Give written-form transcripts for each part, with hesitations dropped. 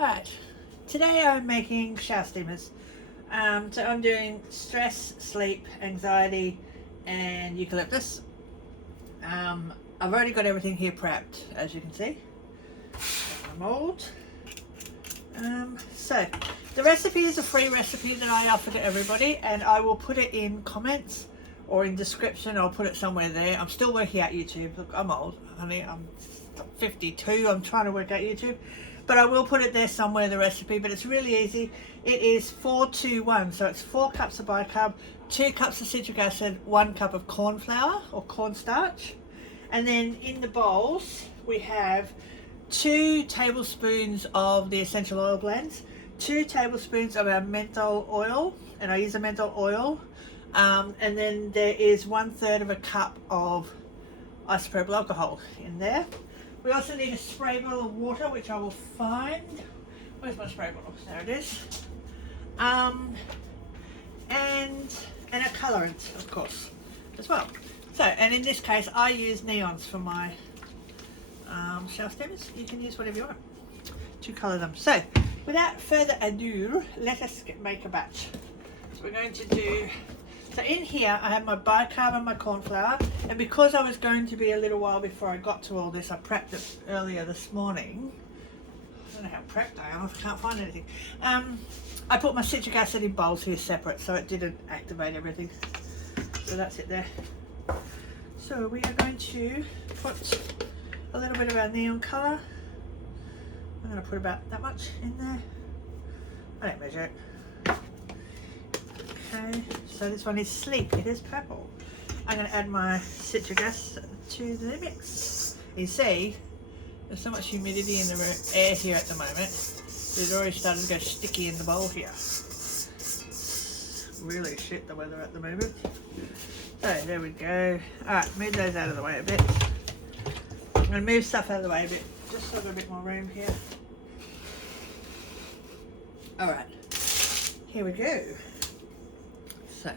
Alright, today I'm making shower steamers. So I'm doing stress, sleep, anxiety and eucalyptus. I've already got everything here prepped, as you can see. Got my mould. So the recipe is a free recipe that I offer to everybody, and I will put it in comments or in description. I'll put it somewhere there. I'm still working out YouTube. Look, I'm old, honey. I'm 52. I'm trying to work out YouTube. But I will put it there somewhere, the recipe, but it's really easy. It is 4-2-1, so it's 4 cups of bicarb, 2 cups of citric acid, 1 cup of corn flour or cornstarch. And then in the bowls, we have 2 tablespoons of the essential oil blends, 2 tablespoons of our menthol oil, and I use a menthol oil. And then there is 1/3 of a cup of isopropyl alcohol in there. We also need a spray bottle of water, which I will find. Where's my spray bottle? There it is. And a colourant, of course, as well. So, and in this case, I use neons for my shower steamers. You can use whatever you want to colour them. So, without further ado, let us make a batch. So we're going to do. So in here I have my bicarb and my corn flour, and because I was going to be a little while before I got to all this, I prepped it earlier this morning. I don't know how prepped I am, I can't find anything. I put my citric acid in bowls here separate so it didn't activate everything. So that's it there. So we are going to put a little bit of our neon colour. I'm going to put about that much in there. I don't measure it. Okay, so this one is sleep, it is purple. I'm going to add my citric acid to the mix. You see, there's so much humidity in the air here at the moment. It's already started to go sticky in the bowl here. Really shit the weather at the moment. So there we go. Alright, move those out of the way a bit. I'm going to move stuff out of the way a bit, just so I've got a bit more room here. Alright, here we go. So, I'm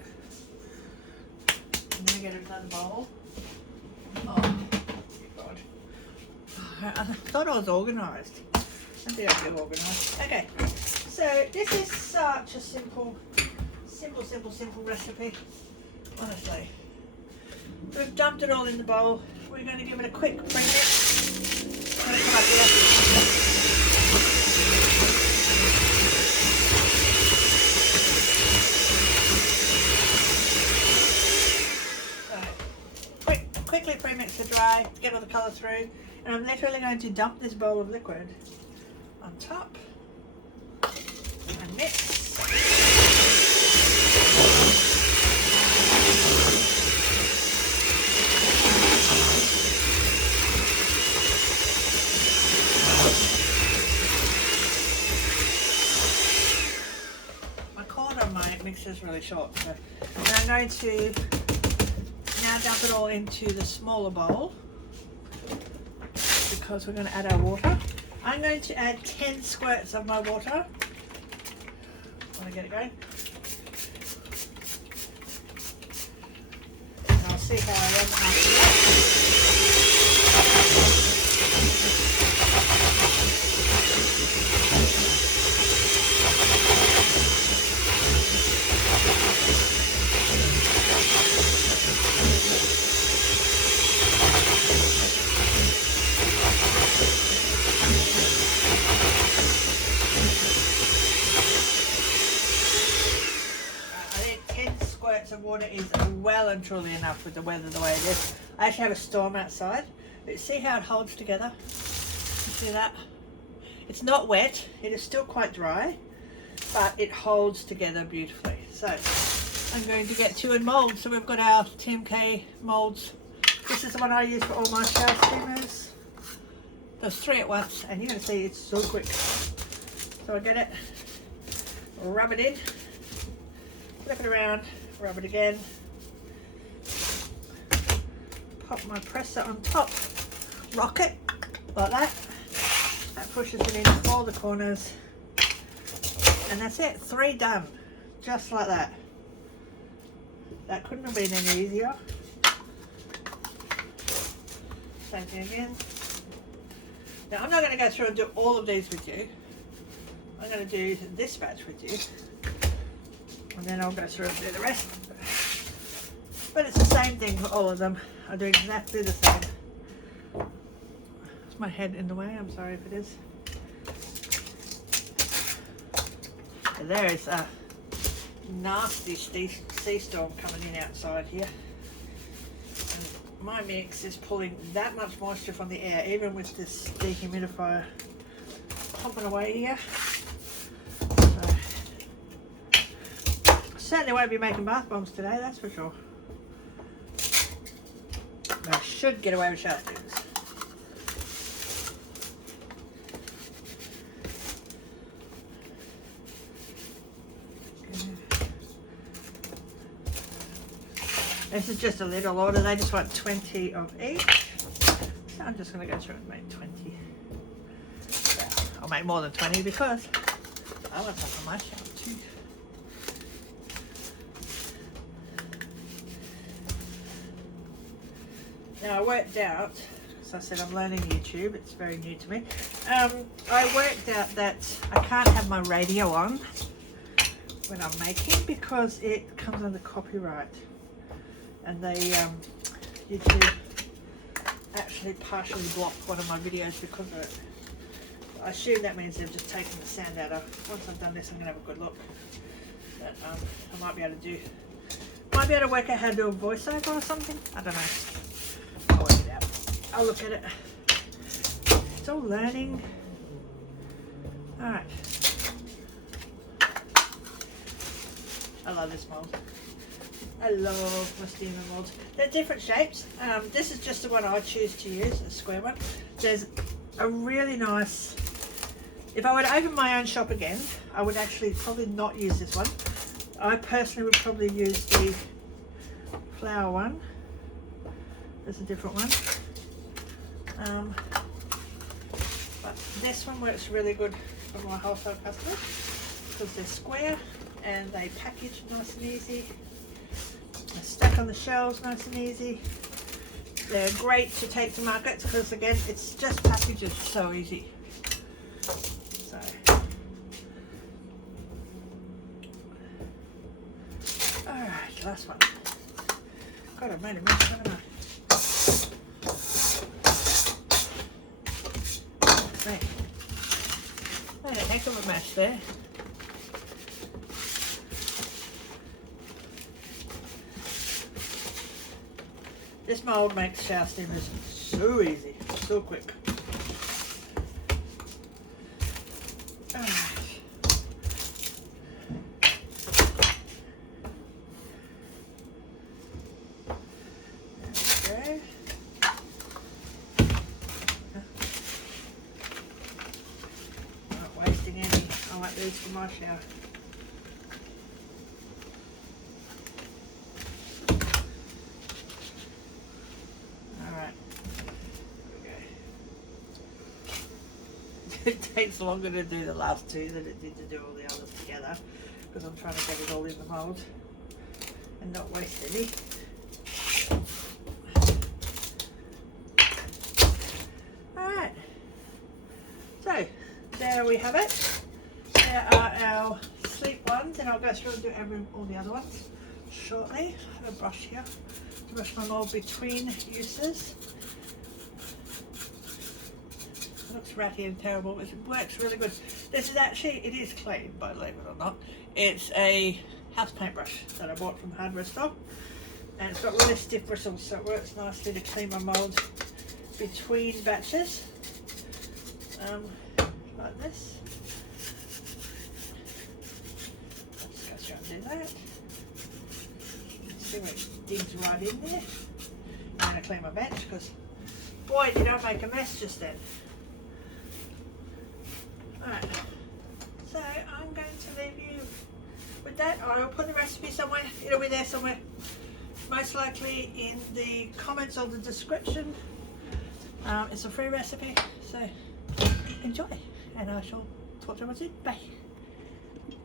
going to get another bowl. Oh, God. I thought I was organised. Maybe I feel organised. Okay, so this is such a simple recipe, honestly. We've dumped it all in the bowl. We're going to give it a quick pre-mix. I'm going to come up here. Quickly pre-mix to dry, get all the colour through, and I'm literally going to dump this bowl of liquid on top and mix. My cord on my mixer is really short, so I'm going to now dump it all into the smaller bowl because we're going to add our water. I'm going to add 10 squirts of my water. Want to get it going? And I'll see how I am after that. Of water is well and truly enough with the weather the way it is. I actually have a storm outside, but see how it holds together? You see that? It's not wet, it is still quite dry, but it holds together beautifully. So I'm going to get to and mould. So we've got our TMK moulds. This is the one I use for all my shower steamers. There's 3 at once, and you're going to see it's so quick. So I get it, rub it in, flip it around, rub it again, pop my presser on top, rock it like that. That pushes it into all the corners, and that's it. 3 done, just like that. That couldn't have been any easier. Same thing again. Now I'm not going to go through and do all of these with you. I'm going to do this batch with you, and then I'll go through and do the rest. But it's the same thing for all of them. I do exactly the same. Is my head in the way? I'm sorry if it is. And there is a nasty sea storm coming in outside here. And my mix is pulling that much moisture from the air, even with this dehumidifier pumping away here. So, certainly won't be making bath bombs today, that's for sure. I should get away with shower steamers. This is just a little order, they just want 20 of each. So I'm just going to go through and make 20. I'll make more than 20 because I want some for my shower too. Now I worked out, as I said, I'm learning YouTube, it's very new to me. I worked out that I can't have my radio on when I'm making because it comes under copyright. And they, YouTube actually partially blocked one of my videos because of it. I assume that means they've just taken the sound out of. Once I've done this, I'm going to have a good look. But I might be able to work out how to do a voiceover or something. I don't know. I'll work it out. I'll look at it. It's all learning. Alright. I love this mould. I love my steamer molds. They're different shapes. This is just the one I choose to use, a square one. There's a really nice, if I were to open my own shop again, I would actually probably not use this one. I personally would probably use the flower one. There's a different one. But this one works really good for my wholesale customers because they're square and they package nice and easy. They're stuck on the shelves nice and easy. They're great to take to markets because again it's just packages so easy. So alright, last one. God, I've made a mess, haven't I? Made a heck of a mess there. This mould makes shower steamers so easy, so quick. Alright. There we go. Not wasting any. I like these for my shower. It takes longer to do the last two than it did to do all the others together because I'm trying to get it all in the mould and not waste any. Alright, so there we have it. There are our sleek ones and I'll go through and do all the other ones shortly. I have a brush here to brush my mould between uses. Looks ratty and terrible, but it works really good. This is actually, it is clean, believe it or not. It's a house paintbrush that I bought from hardware store, and it's got really stiff bristles, so it works nicely to clean my mould between batches, like this. I'll just go through and do that. See where it digs right in there. I'm going to clean my bench because, boy, did I make a mess just then. Alright, so I'm going to leave you with that. I'll put the recipe somewhere, it'll be there somewhere, most likely in the comments or the description. It's a free recipe, so enjoy, and I shall talk to you soon. Bye.